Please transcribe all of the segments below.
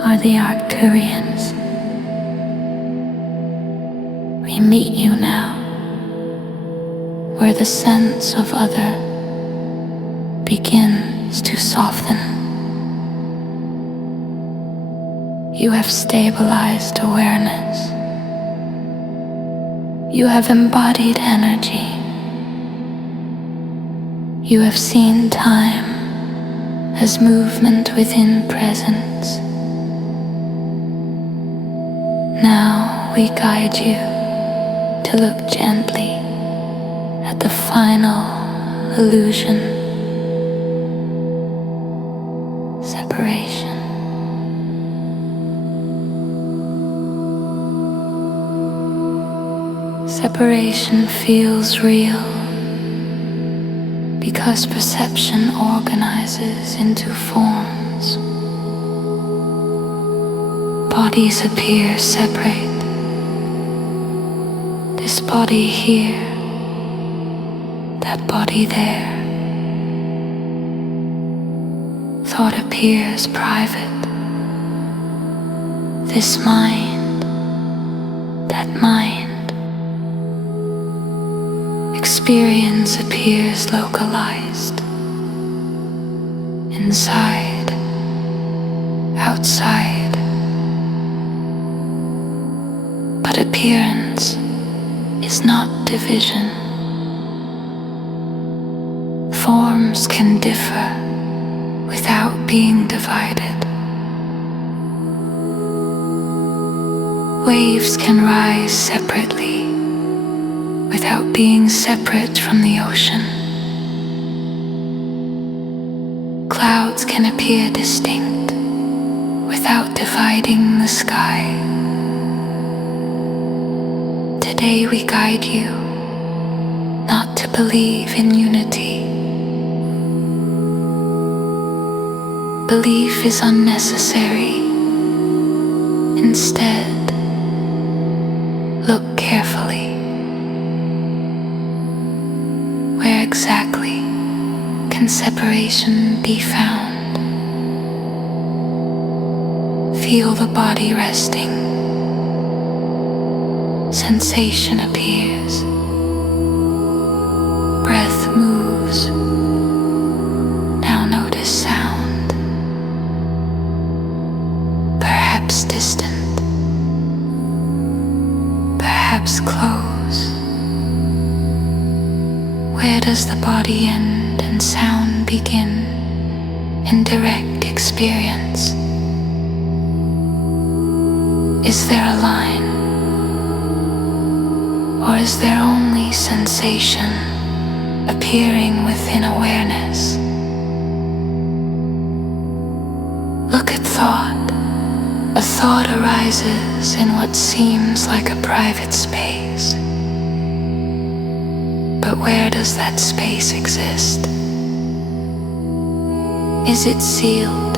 are the Arcturians. We meet you now, where the sense of other begins to soften. You have stabilized awareness. You have embodied energy. You have seen time as movement within presence. Now we guide you to look gently at the final illusion, separation. Separation feels real because perception organizes into forms. Bodies appear separate. This body here, that body there. Thought appears private. This mind, that mind. Experience appears localized. Inside, outside. But appearance is not division. Forms can differ without being divided. Waves can rise separately without being separate from the ocean. Clouds can appear distinct without dividing the sky. Today we guide you not to believe in unity. Belief is unnecessary. Instead, look carefully. Where exactly can separation be found? Feel the body resting. Sensation appears. Breath moves. Now notice sound. Perhaps distant. Perhaps close. Where does the body end and sound begin in direct experience? Is there a line? Or is there only sensation appearing within awareness? Look at thought. A thought arises in what seems like a private space. But where does that space exist? Is it sealed?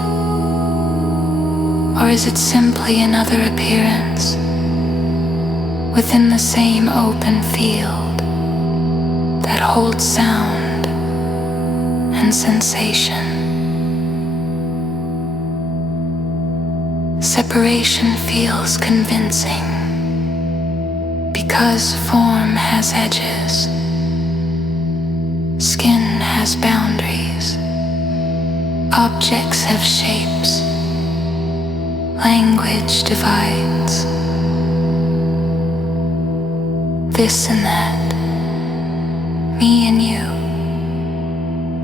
Or is it simply another appearance within the same open field that holds sound and sensation? Separation feels convincing because form has edges. Skin has boundaries. Objects have shapes. Language divides. This and that. Me and you.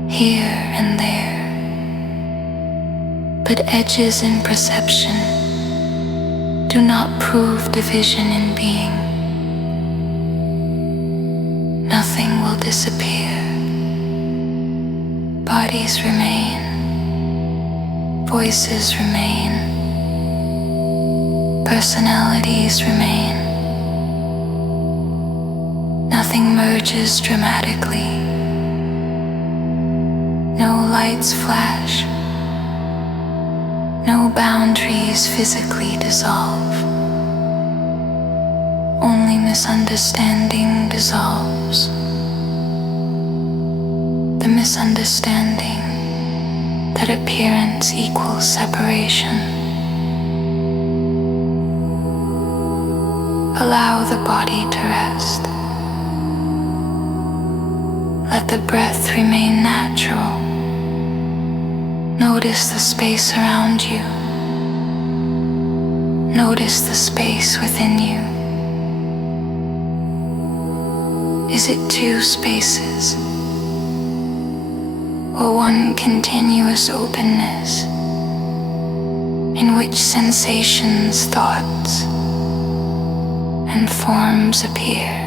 Here and there. But edges in perception do not prove division in being. Nothing will disappear. Bodies remain, voices remain, personalities remain. Nothing merges dramatically. No lights flash. No boundaries physically dissolve. Only misunderstanding dissolves. The misunderstanding that appearance equals separation. Allow the body to rest. Let the breath remain natural. Notice the space around you. Notice the space within you. Is it two spaces, or one continuous openness in which sensations, thoughts, and forms appear?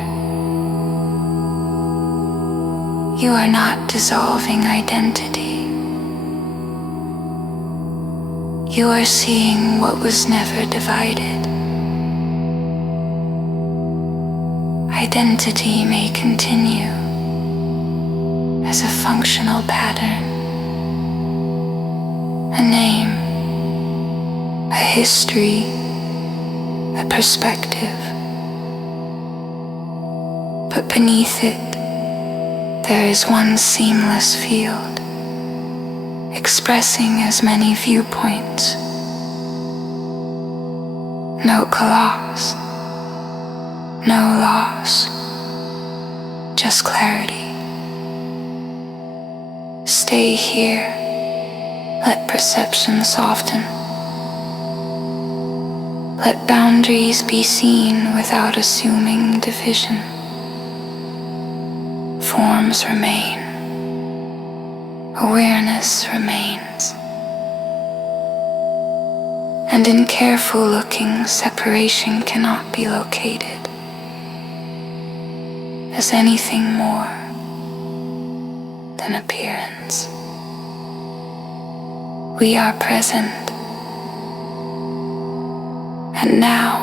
You are not dissolving identity. You are seeing what was never divided. Identity may continue as a functional pattern, a name, a history, a perspective. But beneath it, there is one seamless field, expressing as many viewpoints. No collapse, no loss, just clarity. Stay here, let perception soften. Let boundaries be seen without assuming division. Forms remain. Awareness remains. And in careful looking, separation cannot be located as anything more than appearance. We are present. And now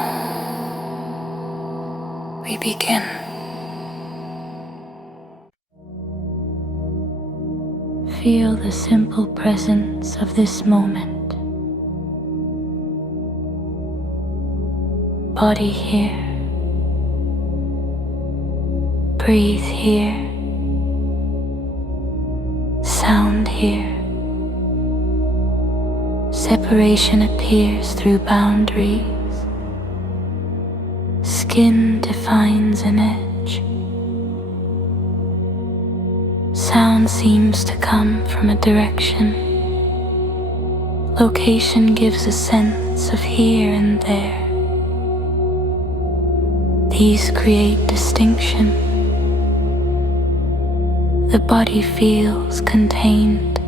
we begin. Feel the simple presence of this moment. Body here. Breathe here. Sound here. Separation appears through boundaries. Skin defines an edge. Sound seems to come from a direction. Location gives a sense of here and there. These create distinction. The body feels contained.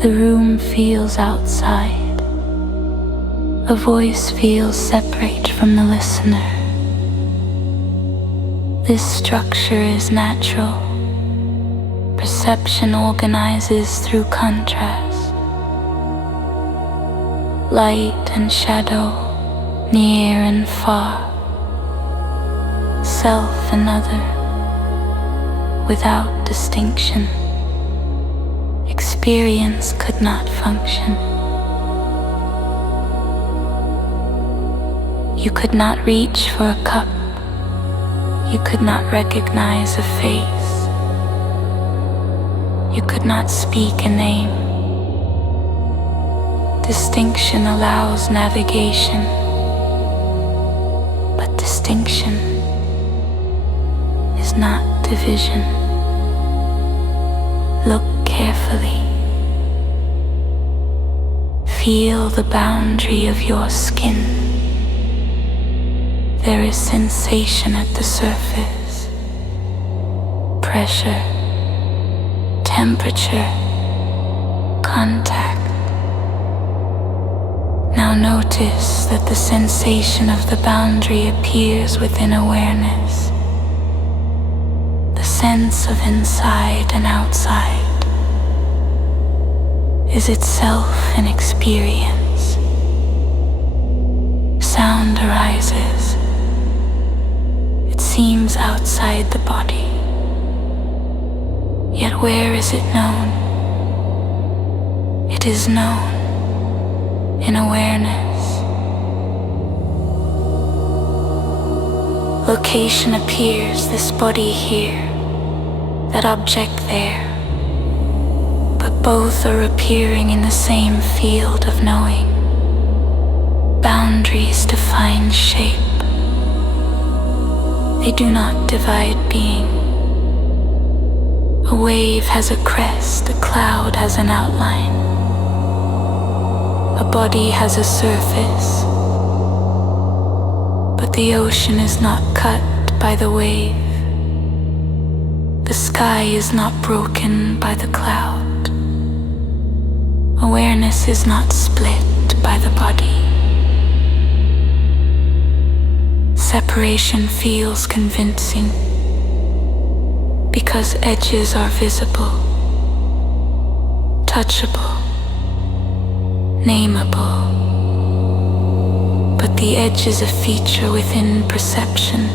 The room feels outside. A voice feels separate from the listener. This structure is natural. Perception organizes through contrast. Light and shadow, near and far, self and other, without distinction. Experience could not function. You could not reach for a cup. You could not recognize a face. You could not speak a name. Distinction allows navigation, but distinction is not division. Look carefully. Feel the boundary of your skin. There is sensation at the surface. Pressure, temperature, contact. Now notice that the sensation of the boundary appears within awareness. The sense of inside and outside is itself an experience. Sound arises. It seems outside the body. Yet where is it known? It is known in awareness. Location appears, this body here, that object there. But both are appearing in the same field of knowing. Boundaries define shape. They do not divide being. A wave has a crest, a cloud has an outline. A body has a surface, but the ocean is not cut by the wave. The sky is not broken by the cloud. Awareness is not split by the body. Separation feels convincing because edges are visible, touchable, nameable. But the edge is a feature within perception,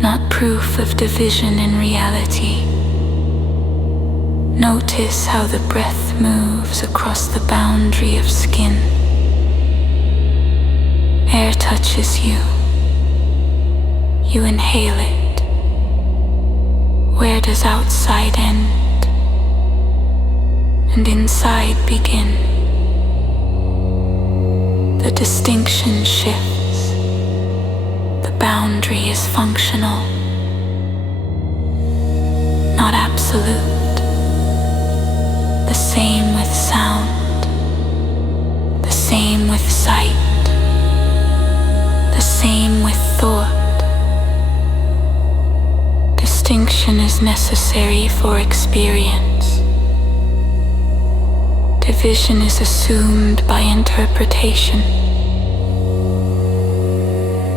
not proof of division in reality. Notice how the breath moves across the boundary of skin. Air touches you. You inhale it. Where does outside end and inside begin? The distinction shifts. The boundary is functional, not absolute. The same with sound, the same with sight, the same with thought. Distinction is necessary for experience. Division is assumed by interpretation.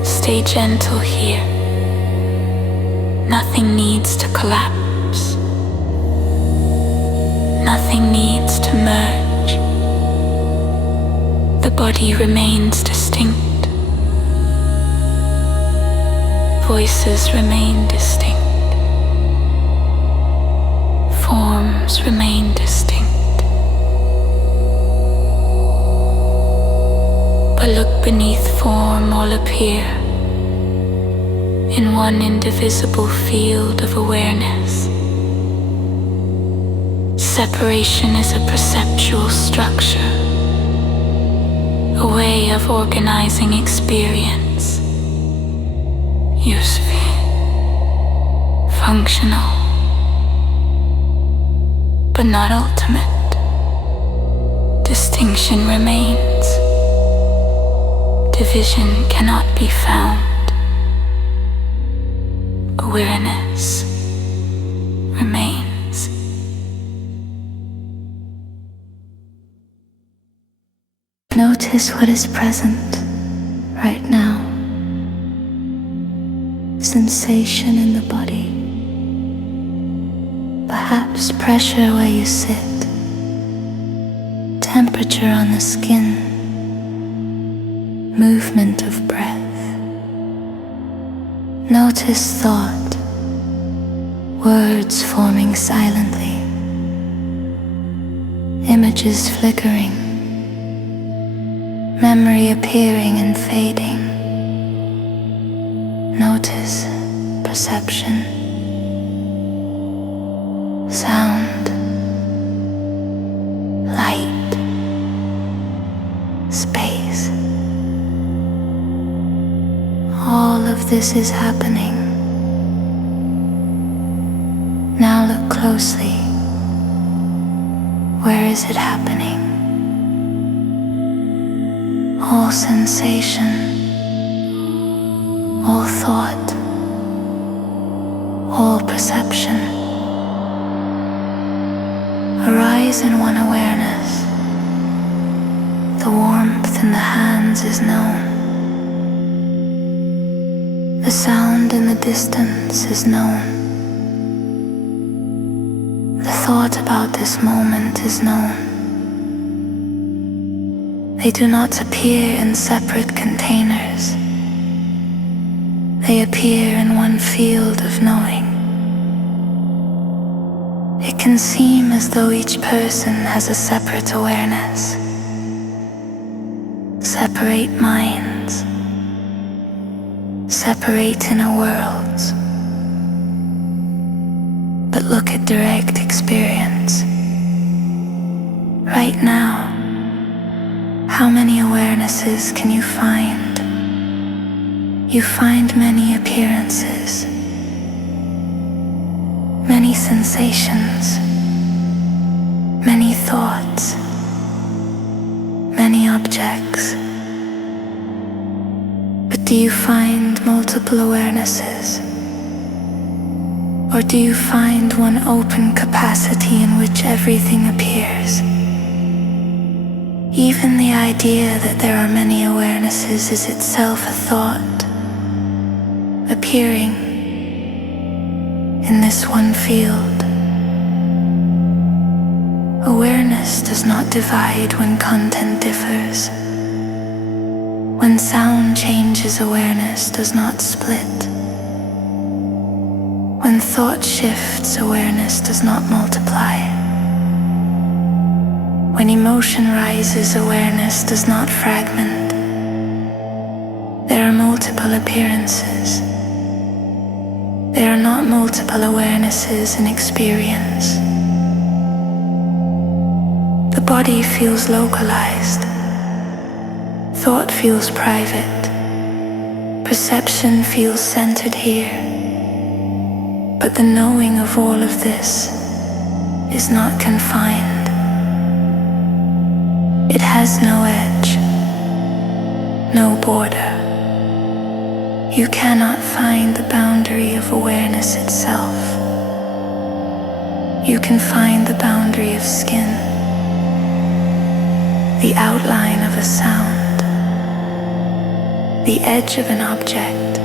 Stay gentle here. Nothing needs to collapse. Nothing needs to merge. The body remains distinct. Voices remain distinct. Forms remain distinct. But look beneath form, all appear in one indivisible field of awareness. Separation is a perceptual structure, a way of organizing experience. Useful, functional, but not ultimate. Distinction remains. Division cannot be found. Awareness remains. Notice what is present right now. Sensation in the body. Perhaps pressure where you sit. Temperature on the skin. Movement of breath. Notice thought. Words forming silently. Images flickering. Memory appearing and fading. Notice perception. Sound. Light. Space. All of this is happening. Now look closely. Where is it happening? All sensation, all thought, all perception arise in one awareness. The warmth in the hands is known. The sound in the distance is known. The thought about this moment is known. They do not appear in separate containers. They appear in one field of knowing. It can seem as though each person has a separate awareness. Separate minds. Separate inner worlds. But look at direct experience. Right now, How many awarenesses can you find? You find many appearances, many sensations, many thoughts, many objects. But do you find multiple awarenesses? Or do you find one open capacity in which everything appears? Even the idea that there are many awarenesses is itself a thought, appearing in this one field. Awareness does not divide when content differs. When sound changes, awareness does not split. When thought shifts, awareness does not multiply. When emotion rises, awareness does not fragment. There are multiple appearances. There are not multiple awarenesses in experience. The body feels localized. Thought feels private. Perception feels centered here. But the knowing of all of this is not confined. It has no edge, no border. You cannot find the boundary of awareness itself. You can find the boundary of skin, the outline of a sound, the edge of an object,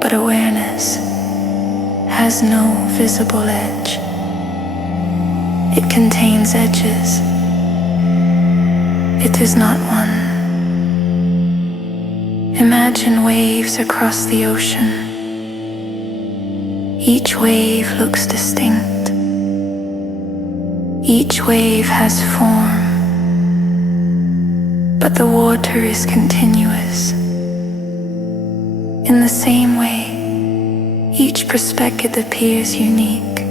but awareness has no visible edge. It contains edges. It is not one. Imagine waves across the ocean. Each wave looks distinct. Each wave has form. But the water is continuous. In the same way, each perspective appears unique.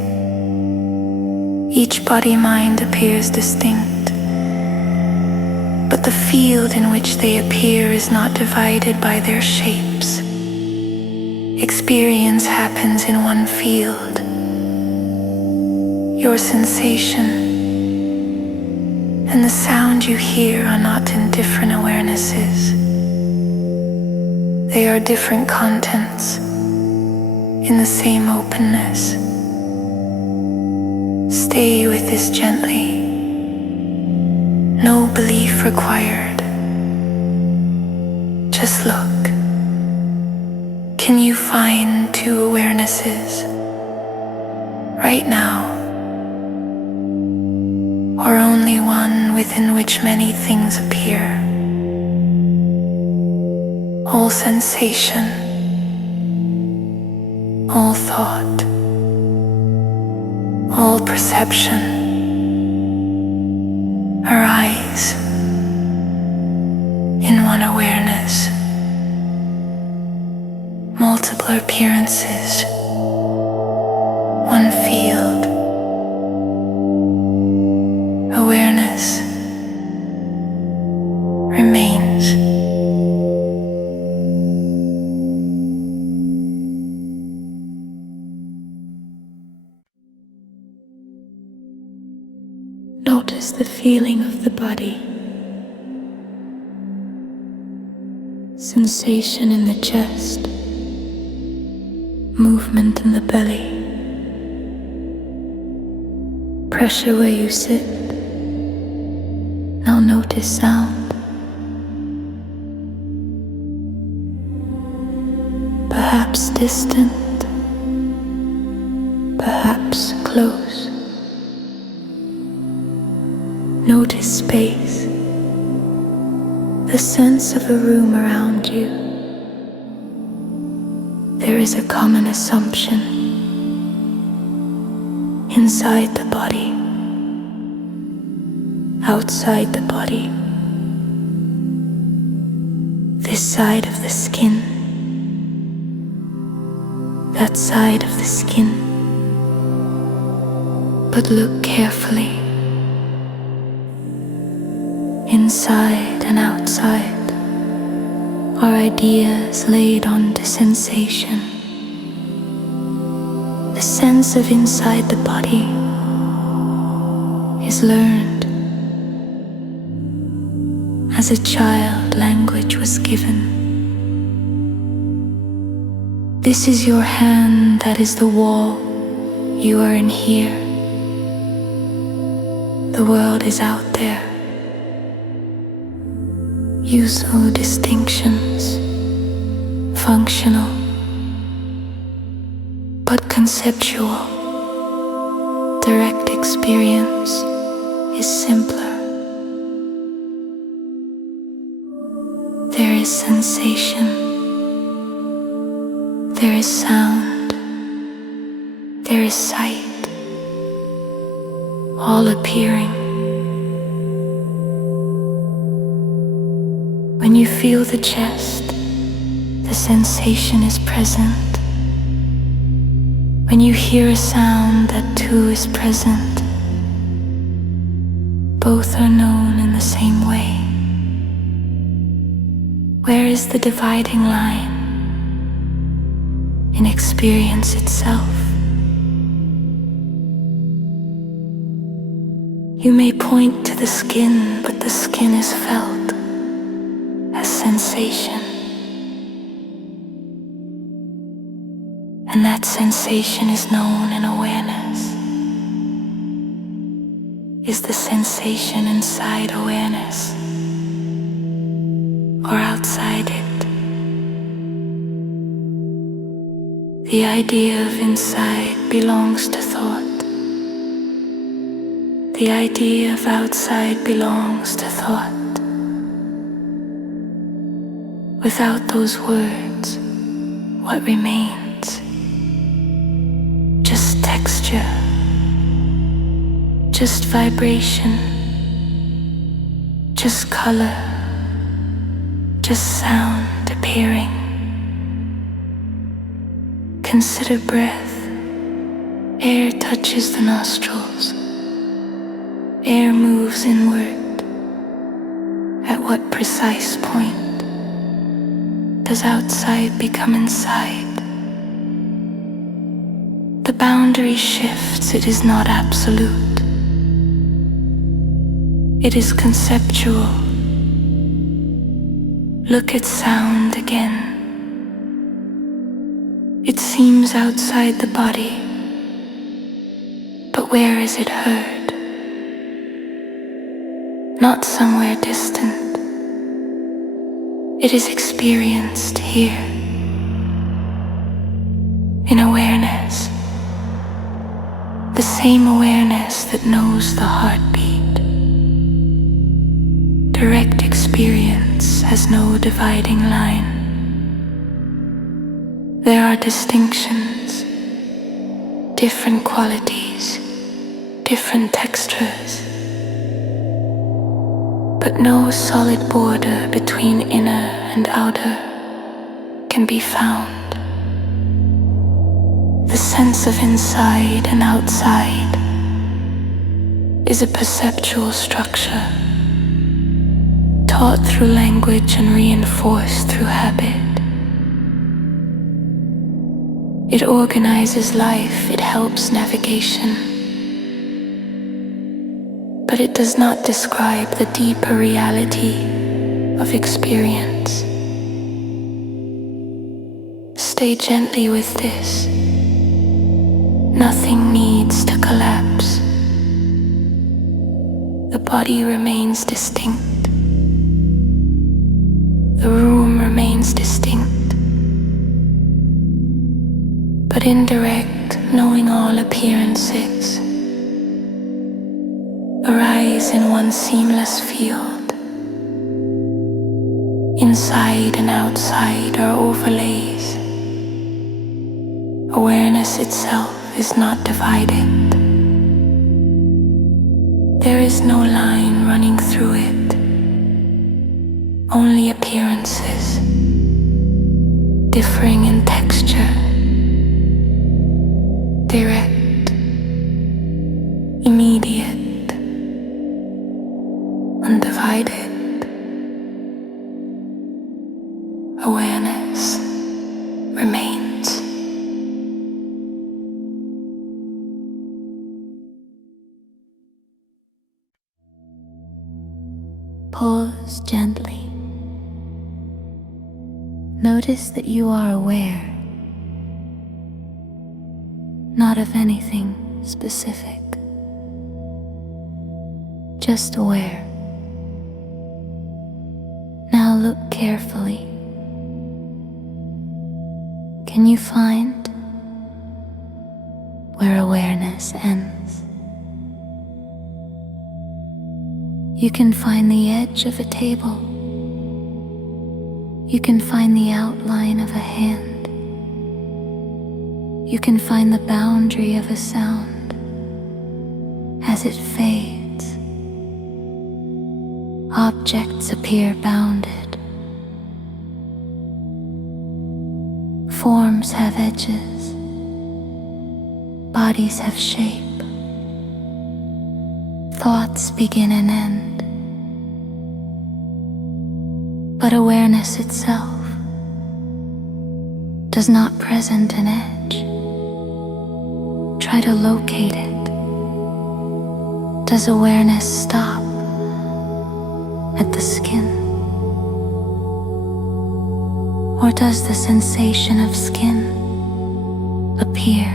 Each body-mind appears distinct. But the field in which they appear is not divided by their shapes. Experience happens in one field. Your sensation and the sound you hear are not in different awarenesses. They are different contents in the same openness. Stay with this gently. No belief required. Just look. Can you find two awarenesses right now? Or only one within which many things appear? All sensation, all thought, all perception arise in one awareness. Multiple appearances, one field. Awareness remains. Notice the feeling of the body. Sensation in the chest. Movement in the belly. Pressure where you sit. Now notice sound. Perhaps distant. Perhaps close. Notice space, the sense of a room around you. There is a common assumption inside the body, outside the body, this side of the skin, that side of the skin. But look carefully. inside and outside are ideas laid onto sensation. The sense of inside the body is learned. As a child, language was given. This is your hand, that is the wall. You are in here. The world is out there. Use no distinctions, functional, but conceptual. Direct experience is simpler. There is sensation, there is sound, there is sight, all appearing. When you feel the chest, the sensation is present. When you hear a sound, that too is present. Both are known in the same way. Where is the dividing line? In experience itself. You may point to the skin, but the skin is felt as sensation. And that sensation is known in awareness. Is the sensation inside awareness or outside it? The idea of inside belongs to thought. The idea of outside belongs to thought. Without those words, what remains? Just texture, just vibration, just color, just sound appearing. Consider breath. Air touches the nostrils. Air moves inward. At what precise point does outside become inside? The boundary shifts, it is not absolute. It is conceptual. Look at sound again. It seems outside the body, but where is it heard? Not somewhere distant. It is experienced here, in awareness. The same awareness that knows the heartbeat. Direct experience has no dividing line. There are distinctions, different qualities, different textures, but no solid border between inner and outer can be found. The sense of inside and outside is a perceptual structure, taught through language and reinforced through habit. It organizes life, it helps navigation, but it does not describe the deeper reality of experience. Stay gently with this. Nothing needs to collapse. The body remains distinct. The room remains distinct. But indirect, knowing all appearances, arise in one seamless field. Inside and outside are overlays. Awareness itself is not divided. There is no line running through it, only appearances, differing in texture, direct, immediate, undivided. Pause gently. Notice that you are aware, not of anything specific, just aware. Now look carefully. Can you find where awareness ends? You can find the edge of a table. You can find the outline of a hand. You can find the boundary of a sound as it fades. Objects appear bounded. Forms have edges. Bodies have shape. Thoughts begin and end. But awareness itself does not present an edge. Try to locate it. Does awareness stop at the skin? Or does the sensation of skin appear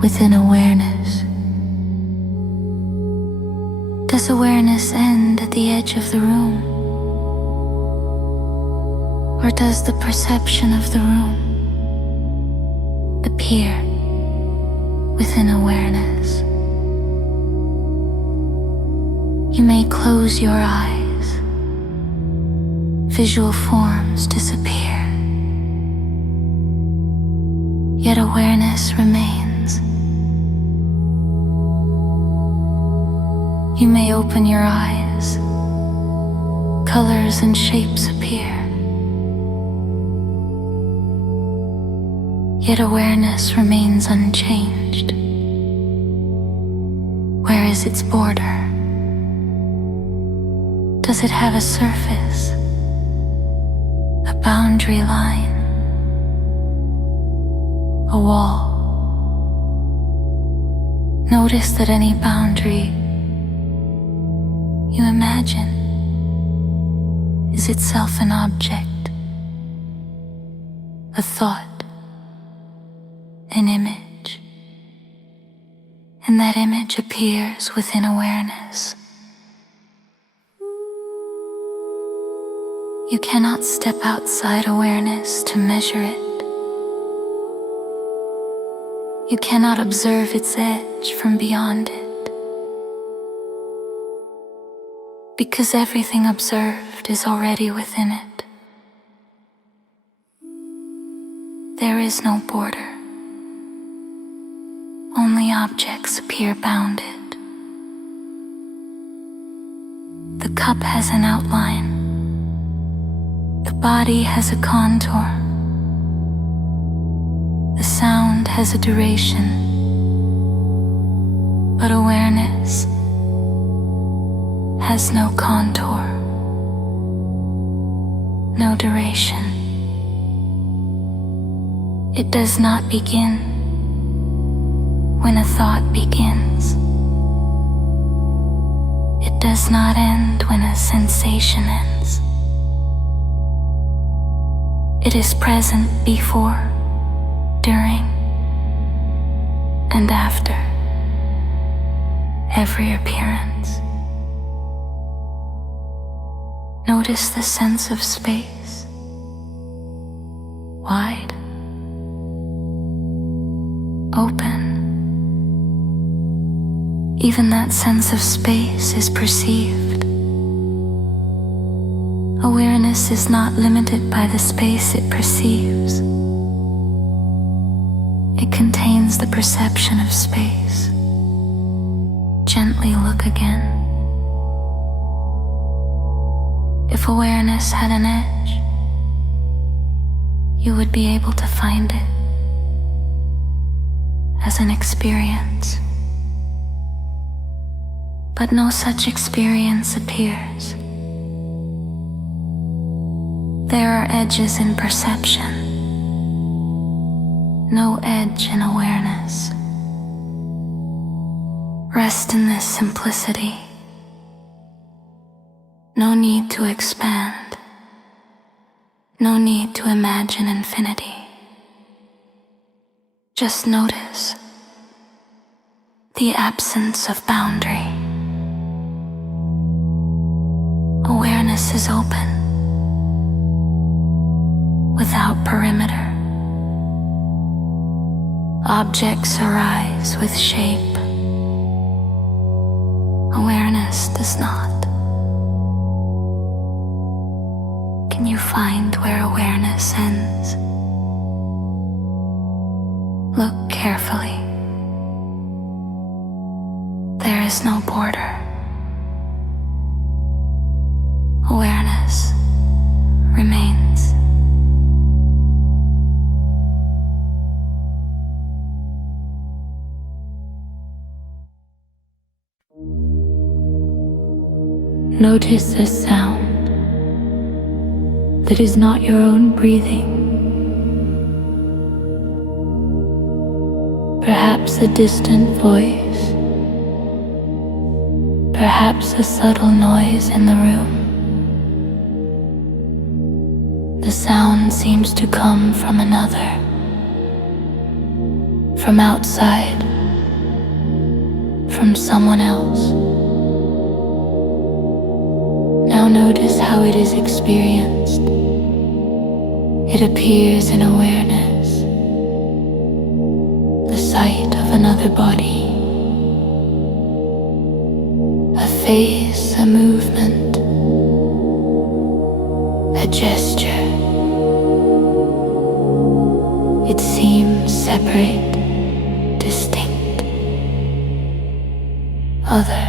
within awareness? Does awareness end at the edge of the room? Or does the perception of the room appear within awareness? You may close your eyes. Visual forms disappear. Yet awareness remains. You may open your eyes. Colors and shapes appear. Yet awareness remains unchanged. Where is its border? Does it have a surface? A boundary line? A wall? Notice that any boundary you imagine is itself an object, a thought, an image, and that image appears within awareness. You cannot step outside awareness to measure it. You cannot observe its edge from beyond it, because everything observed is already within it. There is no border. Only objects appear bounded. The cup has an outline. The body has a contour. The sound has a duration. But awareness has no contour, no duration. It does not begin when a thought begins. It does not end when a sensation ends. It is present before, during, and after every appearance. Notice the sense of space, wide, open. Even that sense of space is perceived. Awareness is not limited by the space it perceives. It contains the perception of space. Gently look again. If awareness had an edge, you would be able to find it as an experience. But no such experience appears. There are edges in perception, no edge in awareness. Rest in this simplicity. No need to expand. No need to imagine infinity. Just notice the absence of boundary. Awareness is open, without perimeter. Objects arise with shape. Awareness does not. Can you find where awareness ends? Look carefully. There is no border. Awareness remains. Notice a sound that is not your own breathing. Perhaps a distant voice, perhaps a subtle noise in the room. The sound seems to come from another, from outside, from someone else. Now notice how it is experienced. It appears in awareness, the sight of another body, a face, a movement, a gesture. It seems separate, distinct, other.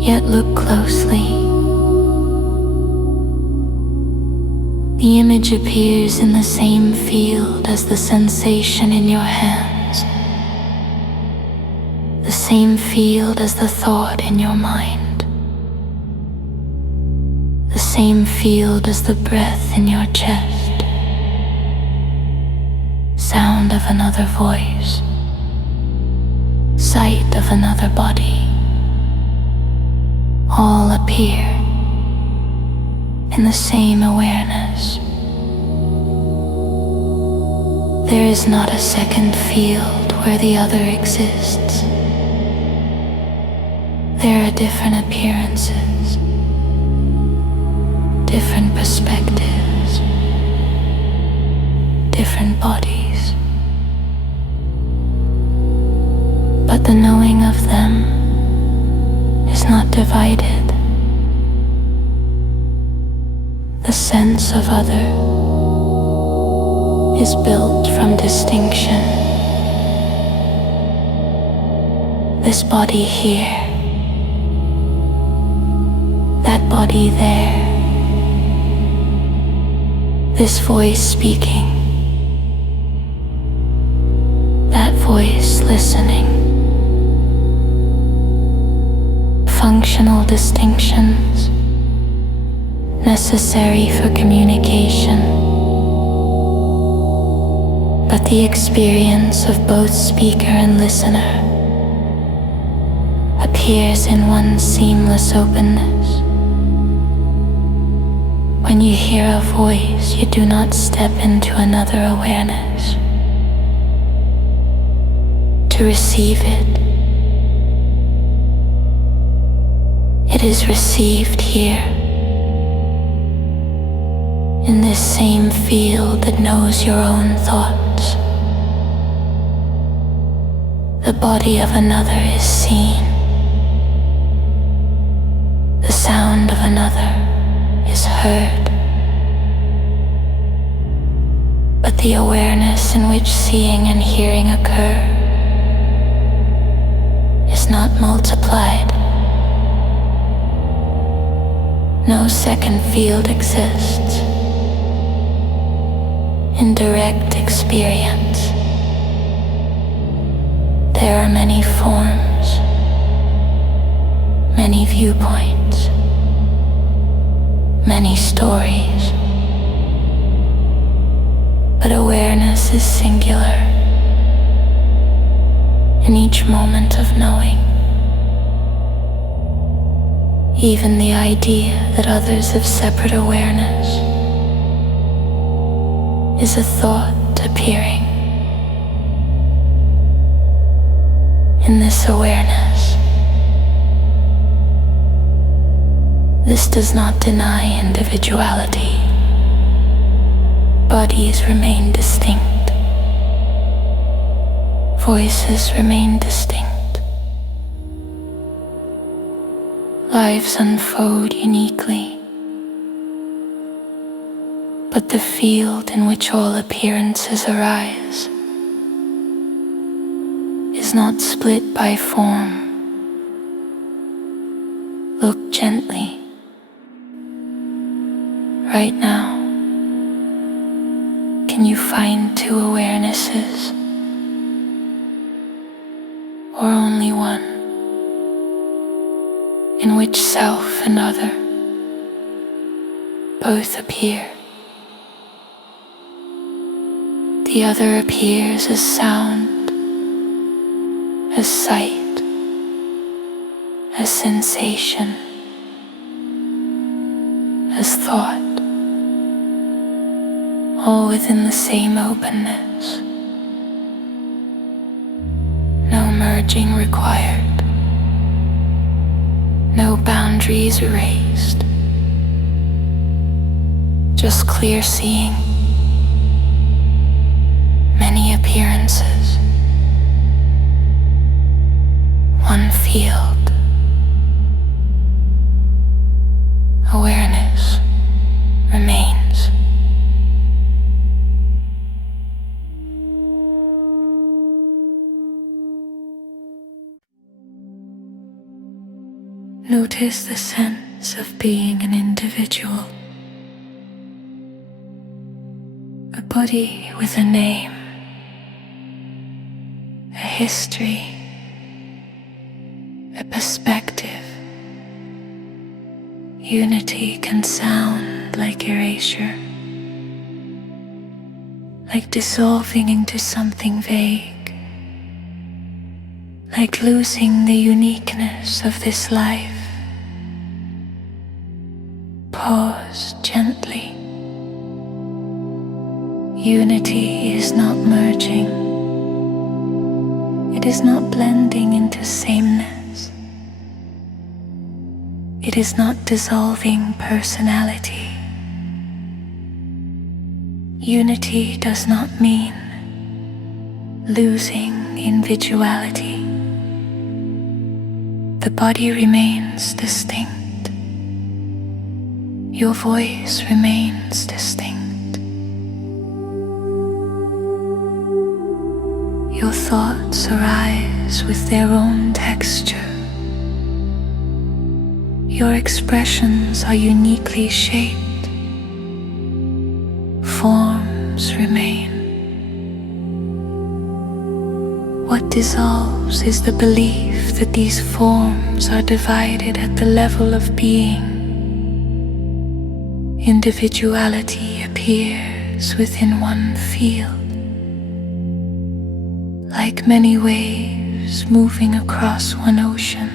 Yet look closely. The image appears in the same field as the sensation in your hands, the same field as the thought in your mind, the same field as the breath in your chest. Sound of another voice, sight of another body, all appear in the same awareness. There is not a second field where the other exists. There are different appearances, different perspectives, different bodies. But the knowing of them is not divided. The sense of other is built from distinction. This body here, that body there, this voice speaking, that voice listening. Functional distinctions necessary for communication, but the experience of both speaker and listener appears in one seamless openness. When you hear a voice, you do not step into another awareness to receive it. It is received here, in this same field that knows your own thoughts. The body of another is seen. The sound of another is heard. But the awareness in which seeing and hearing occur is not multiplied. No second field exists. In direct experience, there are many forms, many viewpoints, many stories, but awareness is singular. in each moment of knowing. Even the idea that others have separate awareness is a thought appearing. In this awareness, this does not deny individuality. Bodies remain distinct. Voices remain distinct. Lives unfold uniquely. But the field in which all appearances arise is not split by form. Look gently. Right now, can you find two awarenesses? Or only one, in which self and other both appear? The other appears as sound, as sight, as sensation, as thought, all within the same openness. No merging required, no boundaries erased, just clear seeing, many appearances, one field, awareness remains. Notice the sense of being an individual, a body with a name, a history, a perspective. Unity can sound like erasure, like dissolving into something vague, like losing the uniqueness of this life. Pause gently. Unity is not merging. It is not blending into sameness. It is not dissolving personality. Unity does not mean losing individuality. The body remains distinct. Your voice remains distinct. Your thoughts arise with their own texture. Your expressions are uniquely shaped. Forms remain. What dissolves is the belief that these forms are divided at the level of being. Individuality appears within one field, like many waves moving across one ocean.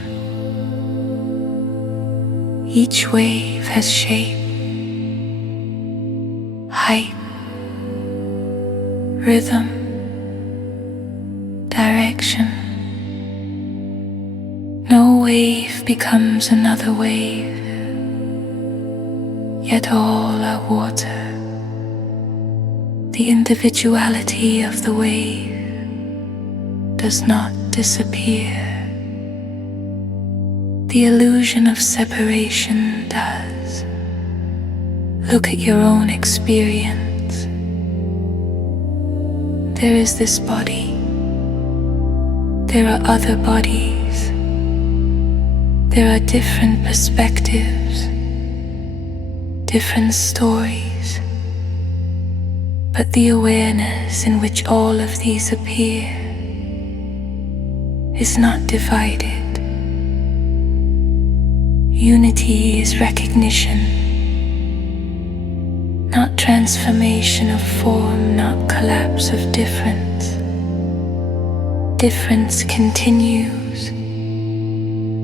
Each wave has shape, height, rhythm, direction. No wave becomes another wave. Yet all are water. The individuality of the wave does not disappear. The illusion of separation does. Look at your own experience. There is this body. There are other bodies. There are different perspectives, different stories, but the awareness in which all of these appear is not divided. Unity is recognition, not transformation of form, not collapse of difference. Difference continues.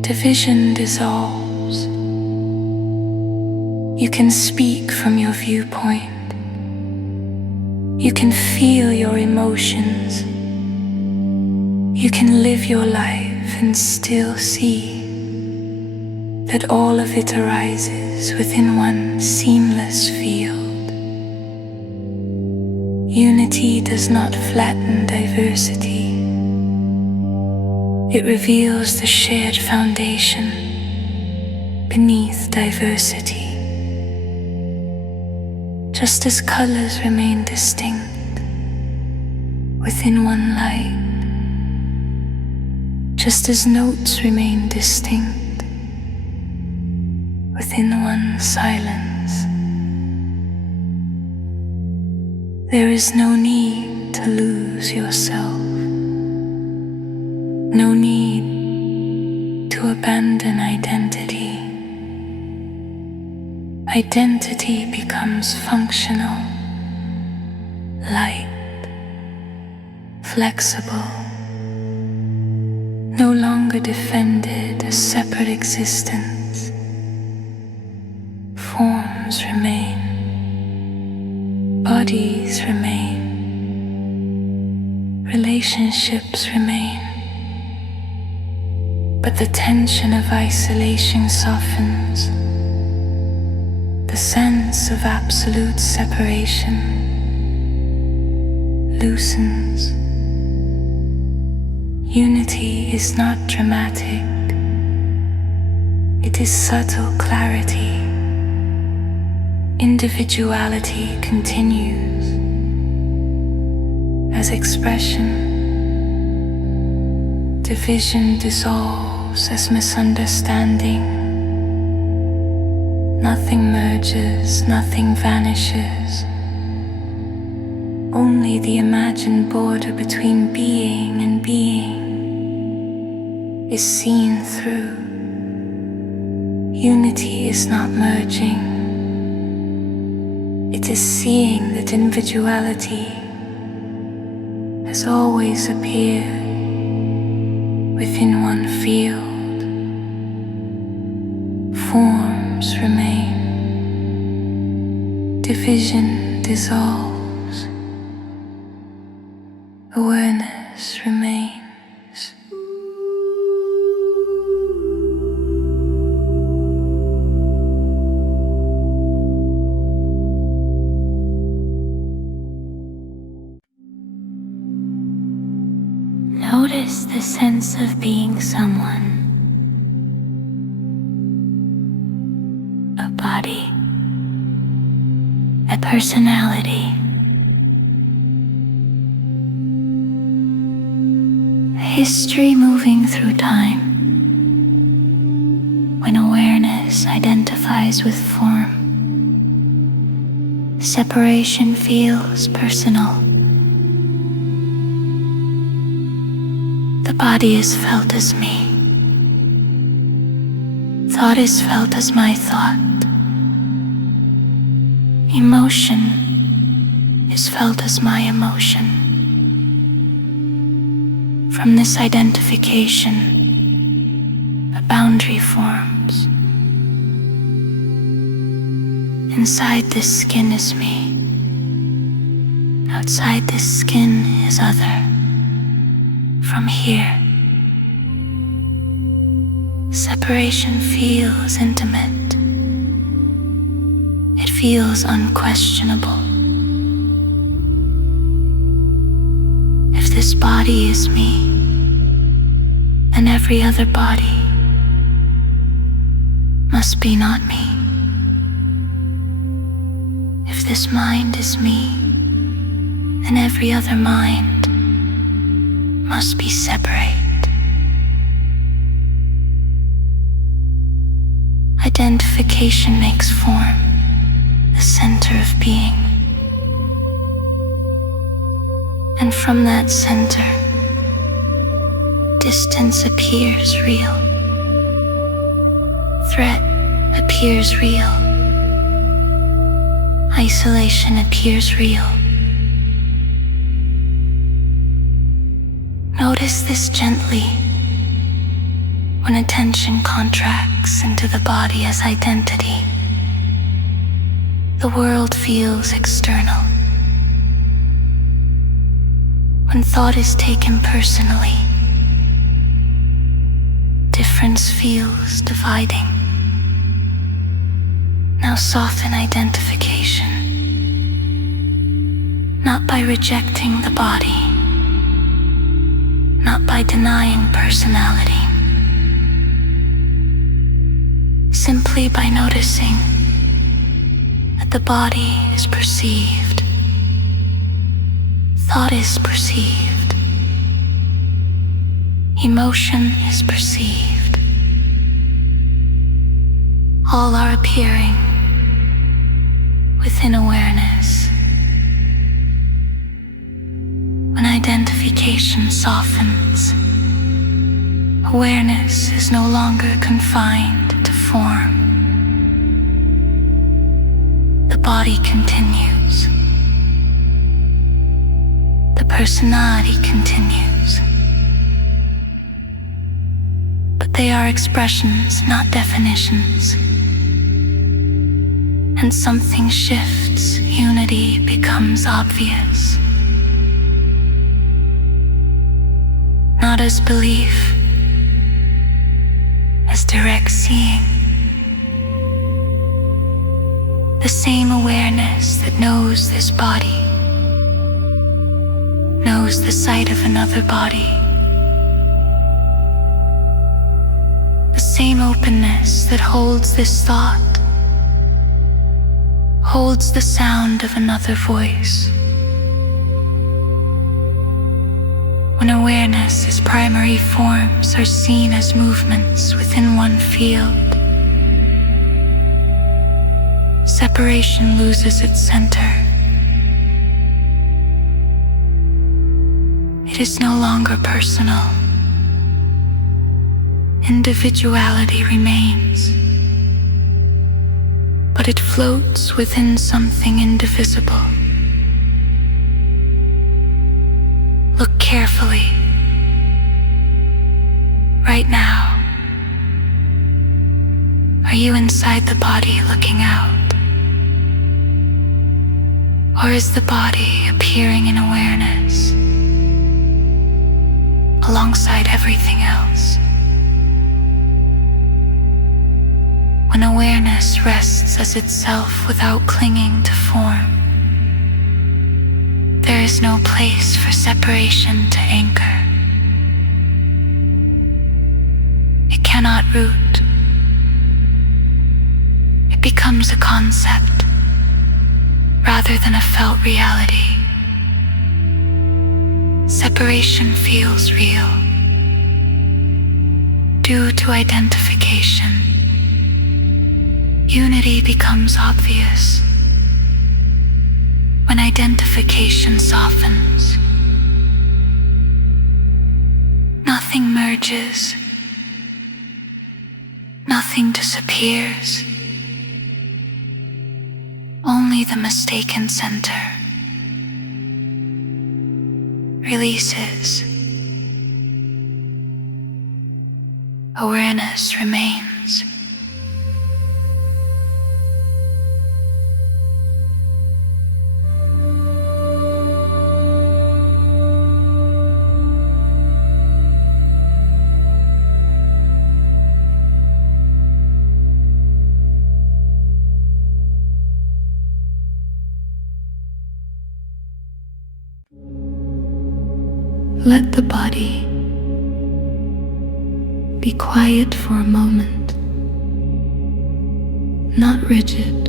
Division dissolves. You can speak from your viewpoint. You can feel your emotions. You can live your life and still see that all of it arises within one seamless field. Unity does not flatten diversity. It reveals the shared foundation beneath diversity. Just as colors remain distinct within one light, just as notes remain distinct within one silence, there is no need to lose yourself. No need to abandon identity. Identity becomes functional, light, flexible, no longer defended as separate existence. Forms remain, bodies remain, relationships remain. But the tension of isolation softens. The sense of absolute separation loosens. Unity is not dramatic. It is subtle clarity. Individuality continues as expression. Division dissolves as misunderstanding. Nothing merges, nothing vanishes. Only the imagined border between being and being is seen through. Unity is not merging. It is seeing that individuality has always appeared within one field. Forms remain. Division dissolves. Awareness remains. Notice the sense of being someone. A body. A personality. A history moving through time. When awareness identifies with form, separation feels personal. The body is felt as me. Thought is felt as my thought. Emotion is felt as my emotion. From this identification, a boundary forms. Inside this skin is me. Outside this skin is other. From here, separation feels intimate. It feels unquestionable. If this body is me, then every other body must be not me. If this mind is me, then every other mind must be separate. Identification makes form the center of being. And from that center, distance appears real. Threat appears real. Isolation appears real. Notice this gently. When attention contracts into the body as identity, the world feels external. When thought is taken personally, difference feels dividing. Now soften identification, not by rejecting the body, not by denying personality, simply by noticing that the body is perceived, thought is perceived, emotion is perceived. All are appearing within awareness. When identification softens, awareness is no longer confined to form. The body continues. The personality continues. But they are expressions, not definitions. And something shifts, unity becomes obvious. Not as belief, as direct seeing. The same awareness that knows this body, knows the sight of another body. The same openness that holds this thought, holds the sound of another voice. When awareness's primary forms are seen as movements within one field, separation loses its center. It is no longer personal. Individuality remains, but it floats within something indivisible. Look carefully. Right now, are you inside the body looking out? Or is the body appearing in awareness alongside everything else? When awareness rests as itself without clinging to form, there is no place for separation to anchor. It cannot root. It becomes a concept rather than a felt reality. Separation feels real due to identification. Unity becomes obvious when identification softens. Nothing merges, nothing disappears, only the mistaken center releases. Awareness remains. Let the body be quiet for a moment, not rigid,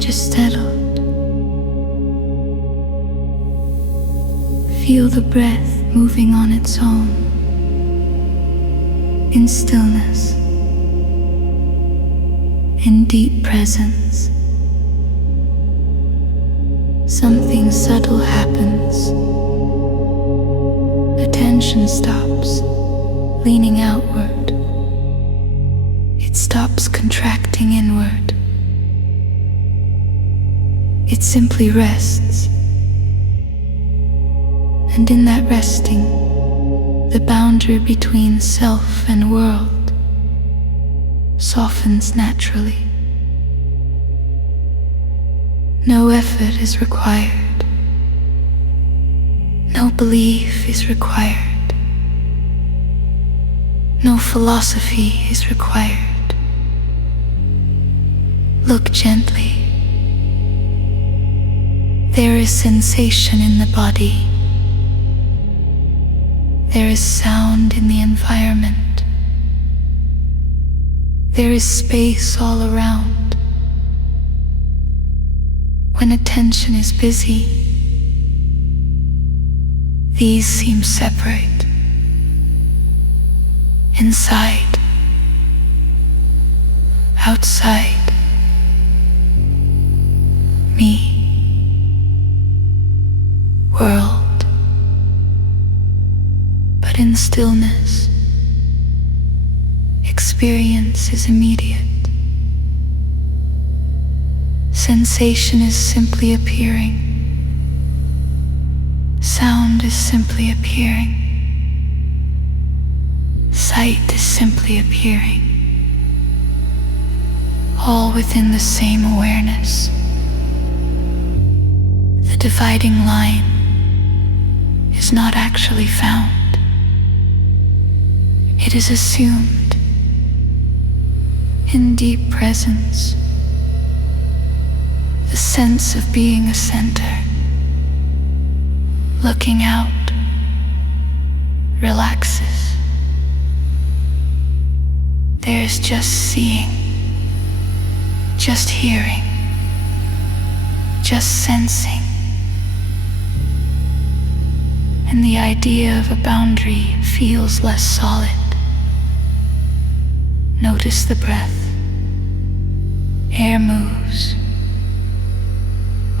just settled. Feel the breath moving on its own, in stillness, in deep presence. Something subtle happens. Attention stops, leaning outward. It stops contracting inward. It simply rests And in that resting, the boundary between self and world softens naturally. No effort is required. No belief is required. No philosophy is required. Look gently. There is sensation in the body. There is sound in the environment. There is space all around. When attention is busy, these seem separate. Inside, outside, me, world. But in stillness, experience is immediate. Sensation is simply appearing. Sound is simply appearing. Sight is simply appearing. All within the same awareness. The dividing line is not actually found. It is assumed in deep presence. The sense of being a center, looking out, relaxes. There's just seeing, just hearing, just sensing. And the idea of a boundary feels less solid. Notice the breath. Air moves.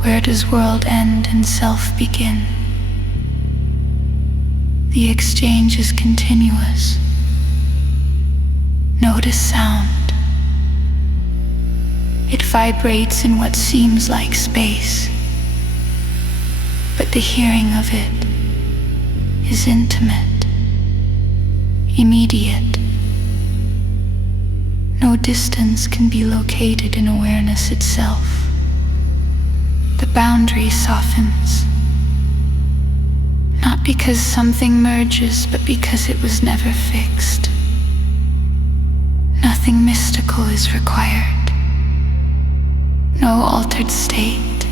Where does world end and self begin? The exchange is continuous. Notice sound. It vibrates in what seems like space, but the hearing of it is intimate, immediate. No distance can be located in awareness itself. The boundary softens, not because something merges, but because it was never fixed. Nothing mystical is required. No altered state.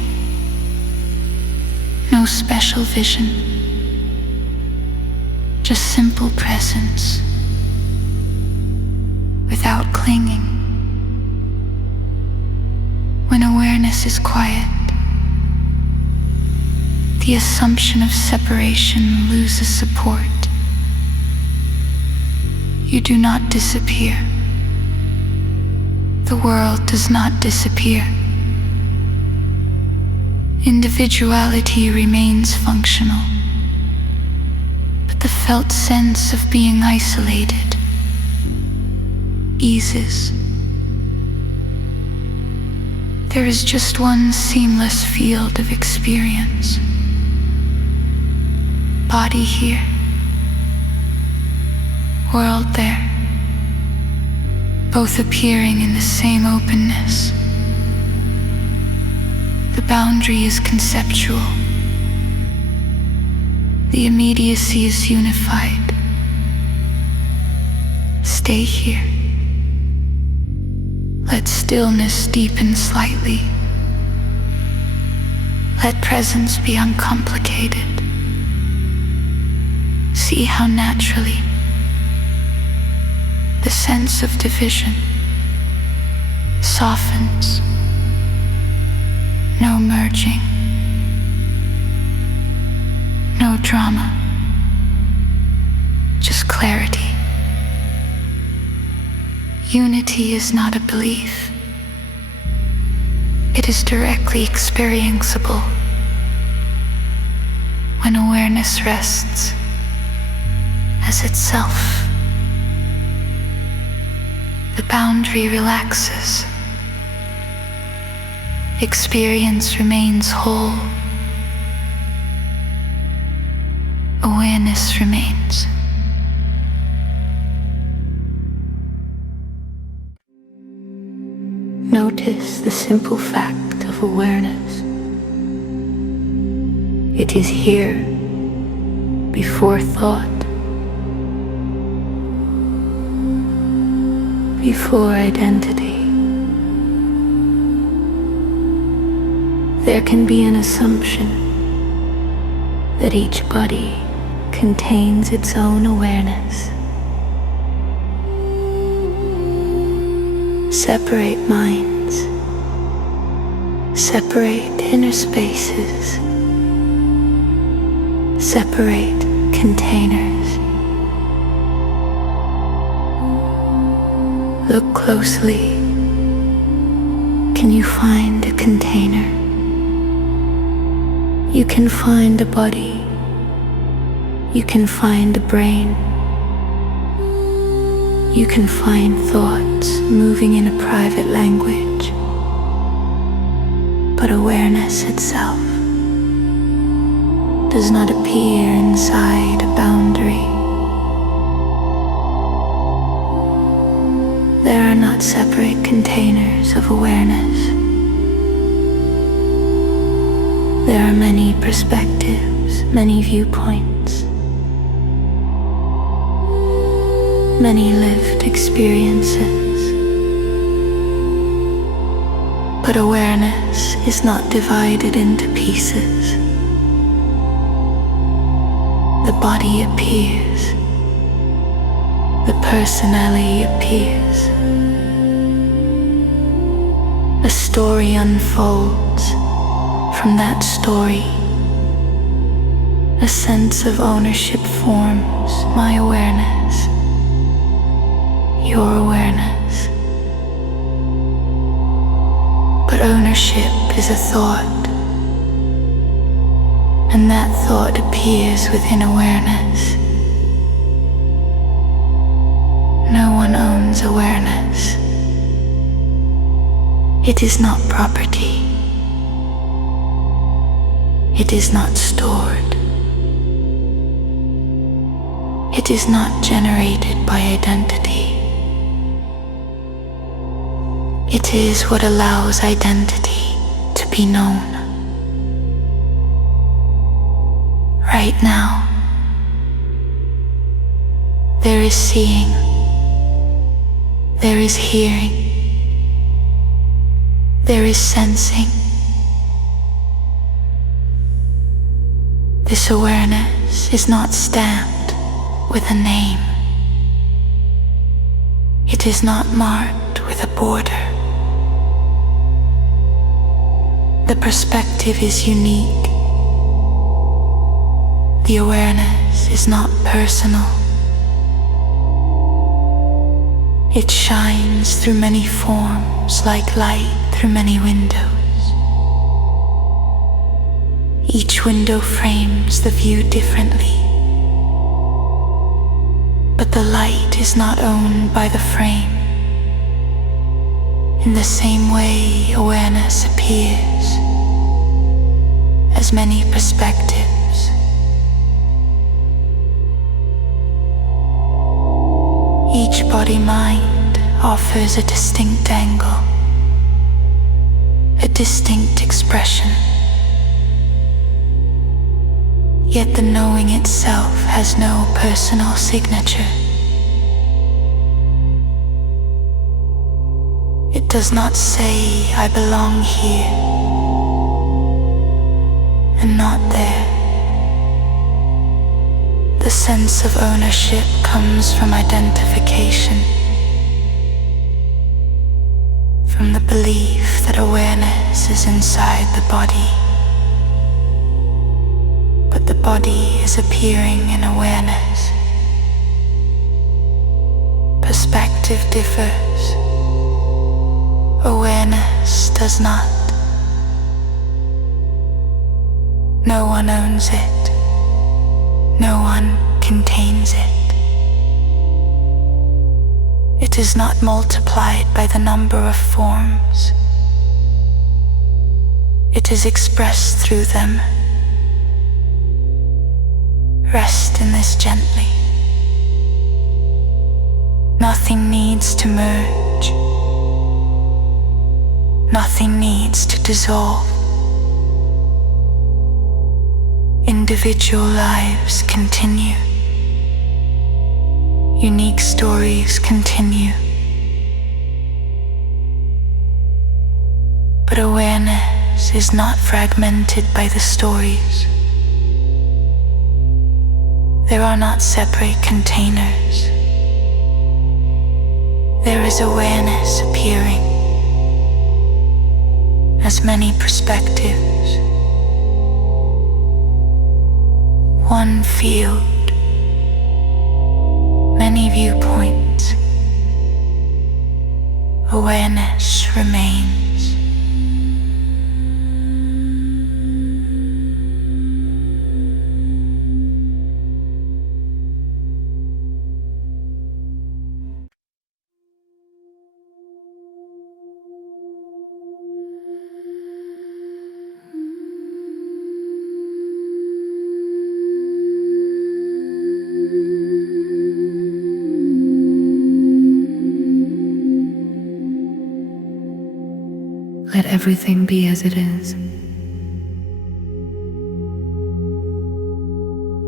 No special vision. Just simple presence. Without clinging. When awareness is quiet, the assumption of separation loses support. You do not disappear. The world does not disappear. Individuality remains functional, but the felt sense of being isolated eases. There is just one seamless field of experience. Body here, world there, both appearing in the same openness. The boundary is conceptual. The immediacy is unified. Stay here. Let stillness deepen slightly. Let presence be uncomplicated. See how naturally the sense of division softens. No merging. No drama. Just clarity. Unity is not a belief. It is directly experienceable. When awareness rests as itself, the boundary relaxes. Experience remains whole. awareness remains. Notice the simple fact of awareness. It is here, before thought, before identity. There can be an assumption that each body contains its own awareness. Separate minds, separate inner spaces, separate containers. Look closely. Can you find a container? You can find a body. You can find a brain. You can find thoughts moving in a private language. But awareness itself does not appear inside a boundary. There are not separate containers of awareness. There are many perspectives, many viewpoints, many lived experiences. But awareness is not divided into pieces. The body appears. The personality appears. A story unfolds. From that story, a sense of ownership forms. My awareness, your awareness. But ownership is a thought, and that thought appears within awareness. No one owns awareness. It is not property. It is not stored. It is not generated by identity. It is what allows identity to be known. Right now, there is seeing, there is hearing, there is sensing. This awareness is not stamped with a name. It is not marked with a border. The perspective is unique. The awareness is not personal. It shines through many forms like light through many windows. Each window frames the view differently, but the light is not owned by the frame. In the same way, awareness appears as many perspectives. Each body-mind offers a distinct angle, a distinct expression. Yet the knowing itself has no personal signature. It does not say, I belong here and not there. The sense of ownership comes from identification, from the belief that awareness is inside the body. But the body is appearing in awareness. Perspective differs. Awareness does not. No one owns it. No one contains it. It is not multiplied by the number of forms. It is expressed through them. Rest in this gently. Nothing needs to merge. Nothing needs to dissolve. Individual lives continue. Unique stories continue. But awareness is not fragmented by the stories. There are not separate containers. There is awareness appearing as many perspectives. One field, many viewpoints. Awareness remains. Let everything be as it is.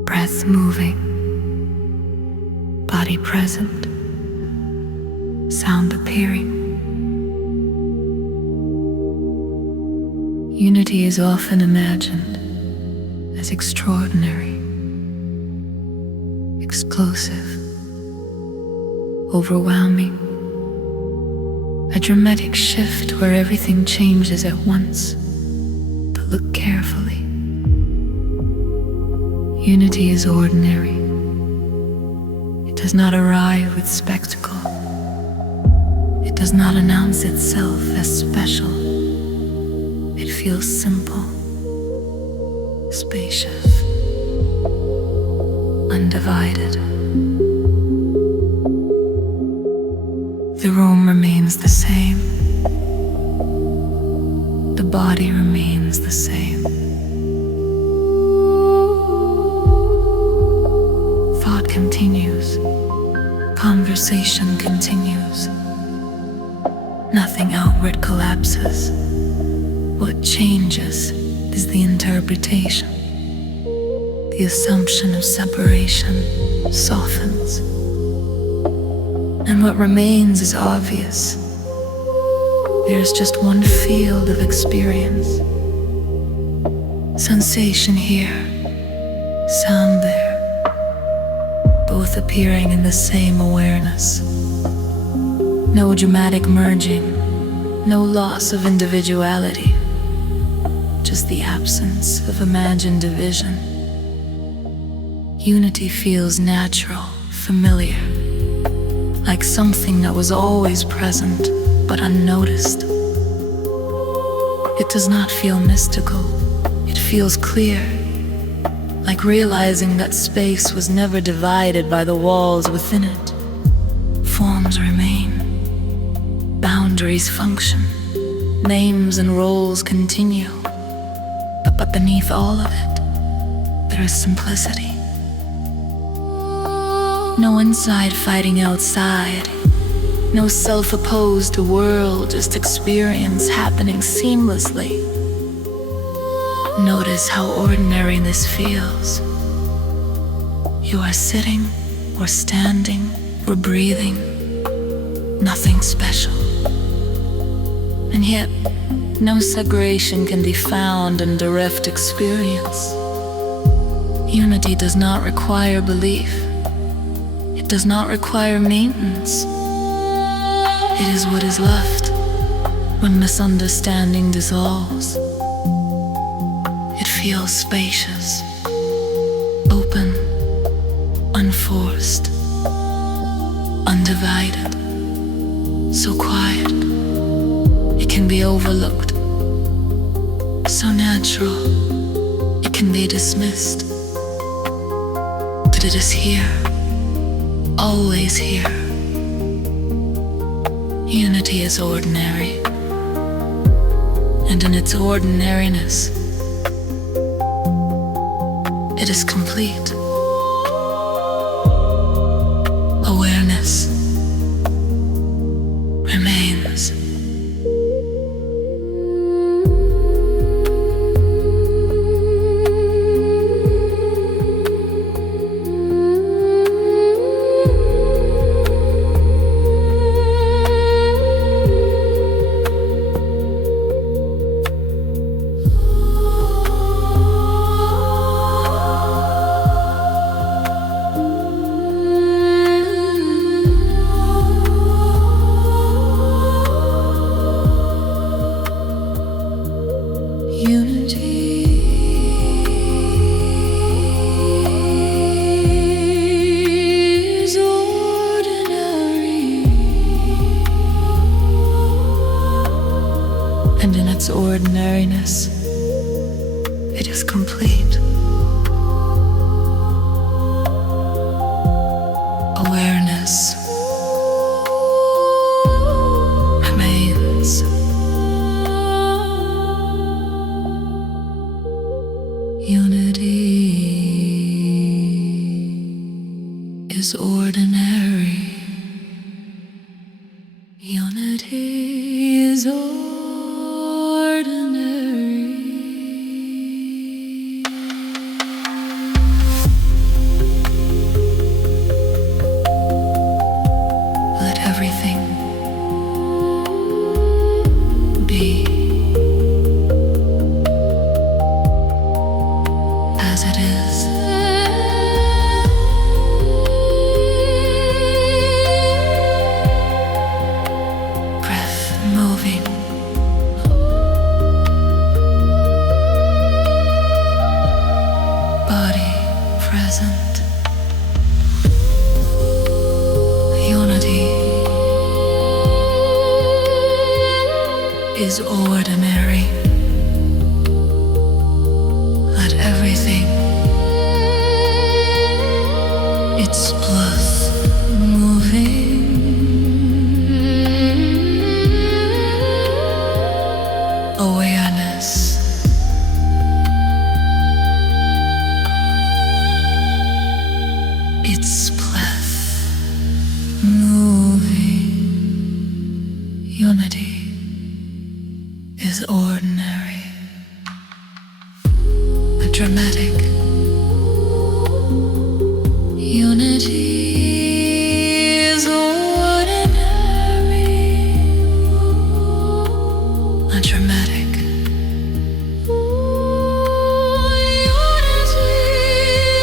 Breath moving, body present, sound appearing. Unity is often imagined as extraordinary, explosive, overwhelming. A dramatic shift where everything changes at once. But look carefully. Unity is ordinary. It does not arrive with spectacle. It does not announce itself as special. It feels simple, spacious, undivided. The room remains the same. The body remains the same. Thought continues. Conversation continues. Nothing outward collapses. What changes is the interpretation. The assumption of separation softens. And what remains is obvious. There's just one field of experience. Sensation here, sound there, both appearing in the same awareness. No dramatic merging, no loss of individuality, just the absence of imagined division. Unity feels natural, familiar, like something that was always present but unnoticed. It does not feel mystical, it feels clear, like realizing that space was never divided by the walls within it. Forms remain, boundaries function, names and roles continue, but beneath all of it, there is simplicity. No inside fighting outside, no self-opposed world, just experience happening seamlessly. Notice how ordinary this feels. You are sitting, or standing, or breathing, nothing special. And yet, no separation can be found in direct experience. Unity does not require belief. It does not require maintenance. It is what is left when misunderstanding dissolves. It feels spacious, open, unforced, undivided, so quiet. It can be overlooked, so natural. It can be dismissed, but it is here. Always here. Unity is ordinary, and in its ordinariness, it is complete. Awareness remains. Unity is ordinary. Unity is ordinary. Let everything be as it is. Breath moving. Body present. Unity is ordinary. Let everything, its plus moving. Awareness its breath moving. Unity is ordinary. A dramatic unity is ordinary. A dramatic unity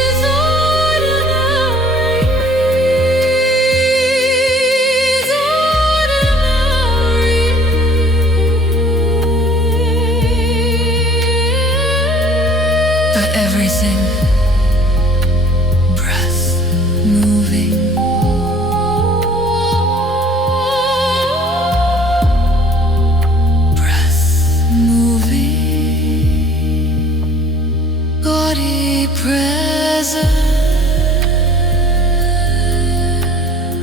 is ordinary. Is ordinary. Let everything, breath moving. Breath moving. Body present.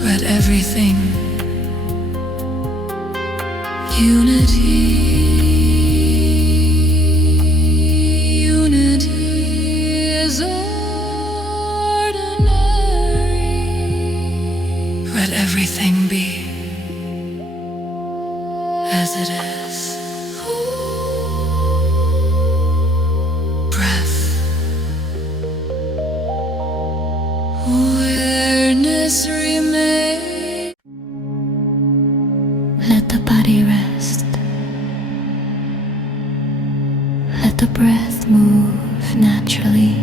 Let everything, unity. Unity is ordinary. Let everything be as it is. Breath. Awareness remains. Let the body rest. Let the breath move naturally.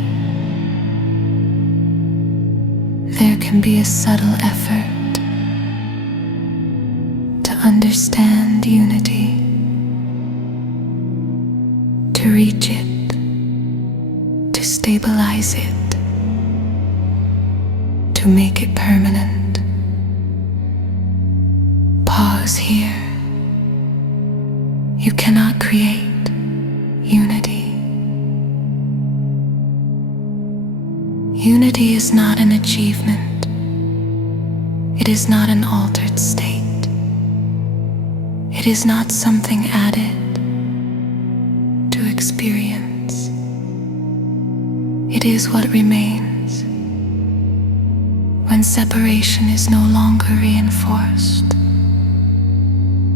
There can be a subtle effort to understand unity, to reach it, to stabilize it, to make it permanent. Pause here. You cannot create unity. Unity is not an achievement. It is not an altered state. It is not something added to experience. It is what remains when separation is no longer reinforced.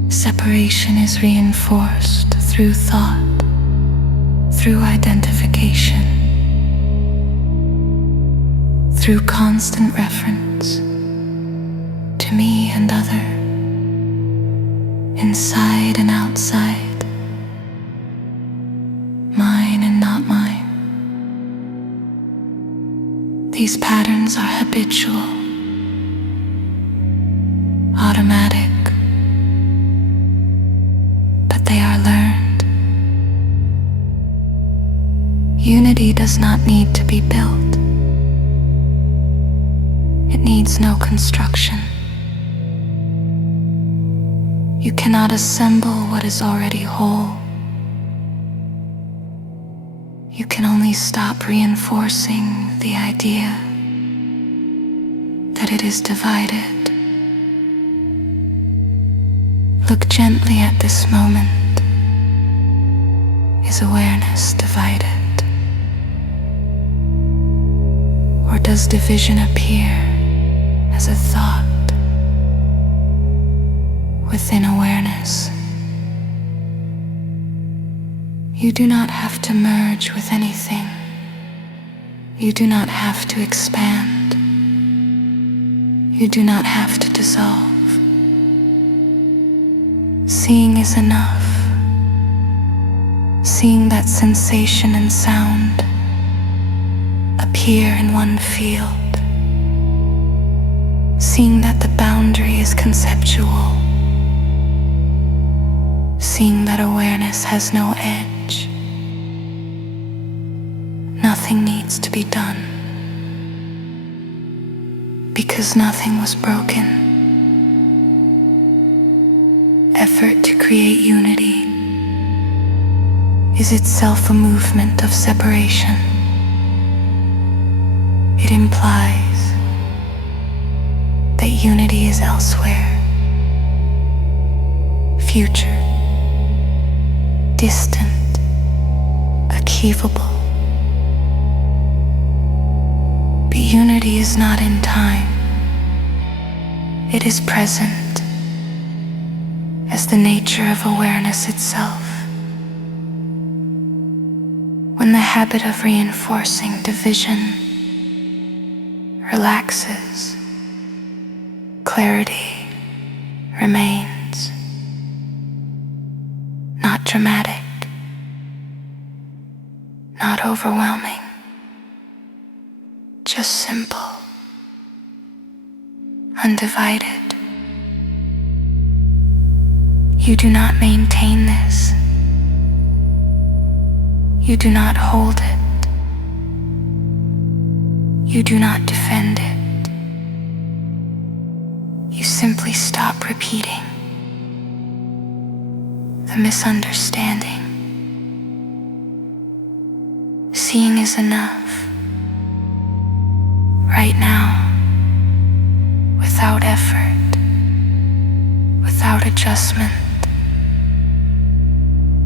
Separation is reinforced through thought, through identification, through constant reference to me and other, inside and outside, mine and not mine. These patterns are habitual, automatic, but they are learned. Unity does not need to be built. It needs no construction. You cannot assemble what is already whole. You can only stop reinforcing the idea that that it is divided. Look gently at this moment. Is awareness divided? Or does division appear as a thought within awareness? You do not have to merge with anything. You do not have to expand. You do not have to dissolve. Seeing is enough. Seeing that sensation and sound appear in one field. Seeing that the boundary is conceptual. Seeing that awareness has no edge. Nothing needs to be done, because nothing was broken. Effort to create unity is itself a movement of separation. It implies that unity is elsewhere, future, distant, achievable. But unity is not in time. It is present as the nature of awareness itself. When the habit of reinforcing division relaxes, clarity remains. Not dramatic, not overwhelming, just simple, undivided. You do not maintain this. You do not hold it. You do not defend it. You simply stop repeating the misunderstanding. Seeing is enough. Right now, without effort, without adjustment,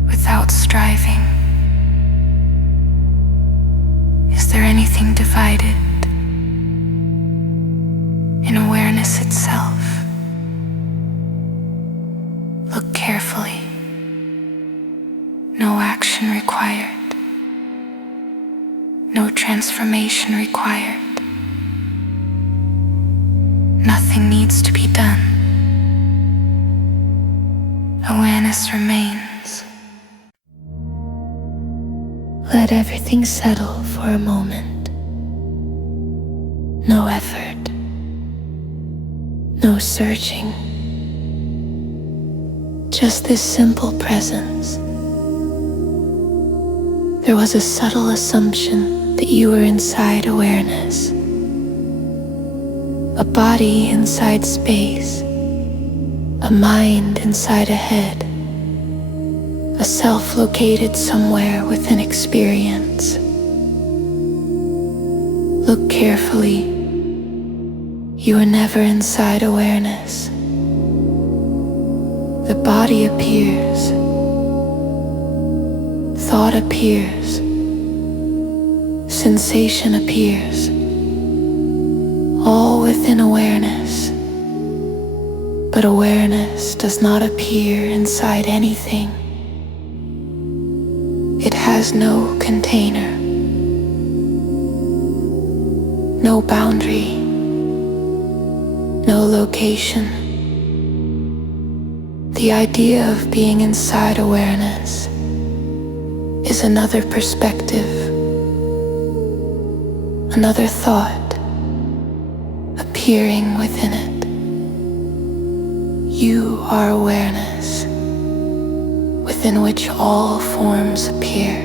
without striving. Is there anything divided in awareness itself? Look carefully. No action required. No transformation required. Nothing needs to be done. Awareness remains. Let everything settle for a moment. No effort. No searching. Just this simple presence. There was a subtle assumption that you were inside awareness. A body inside space. A mind inside a head. A self located somewhere within experience. Look carefully. You are never inside awareness. The body appears. Thought appears. Sensation appears. All within awareness. But awareness does not appear inside anything. It has no container, no boundary, no location. The idea of being inside awareness is another perspective, another thought appearing within it. You are awareness, within which all forms appear.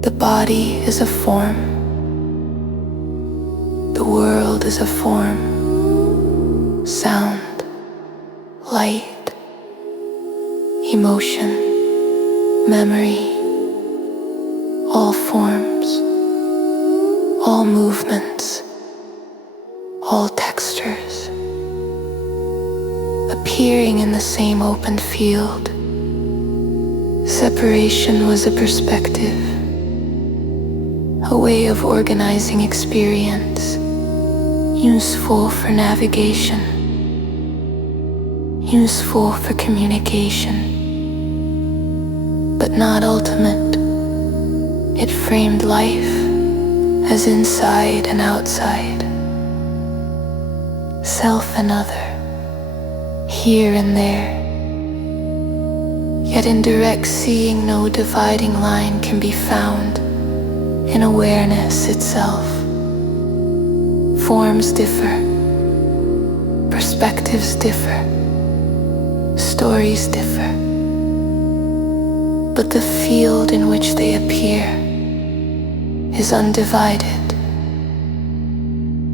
The body is a form. The world is a form. Sound, light, emotion, memory, all forms, all movements all textures, appearing in the same open field. Separation was a perspective, a way of organizing experience, useful for navigation, useful for communication, but not ultimate. It framed life as inside and outside, self and other, here and there. Yet in direct seeing, no dividing line can be found in awareness itself. Forms differ, perspectives differ, stories differ, but the field in which they appear is undivided.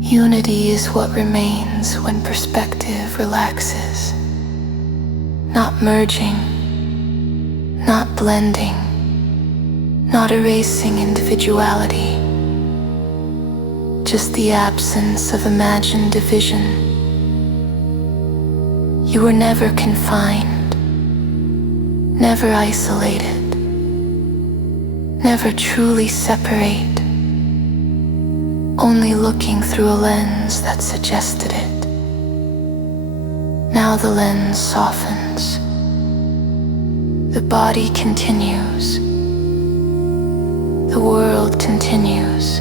Unity is what remains when perspective relaxes, not merging, not blending, not erasing individuality, just the absence of imagined division. You were never confined, never isolated, never truly separate, only looking through a lens that suggested it. Now the lens softens. The body continues. The world continues.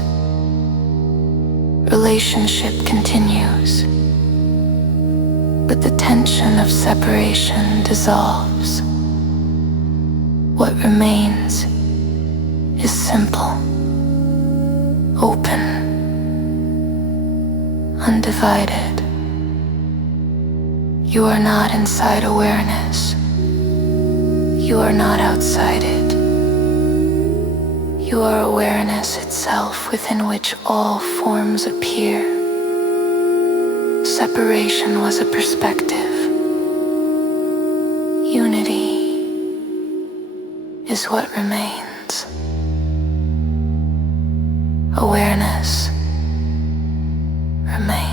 Relationship continues. But the tension of separation dissolves. What remains is simple, open, undivided. You are not inside awareness. You are not outside it. You are awareness itself, within which all forms appear. Separation was a perspective. Unity is what remains. Awareness remains.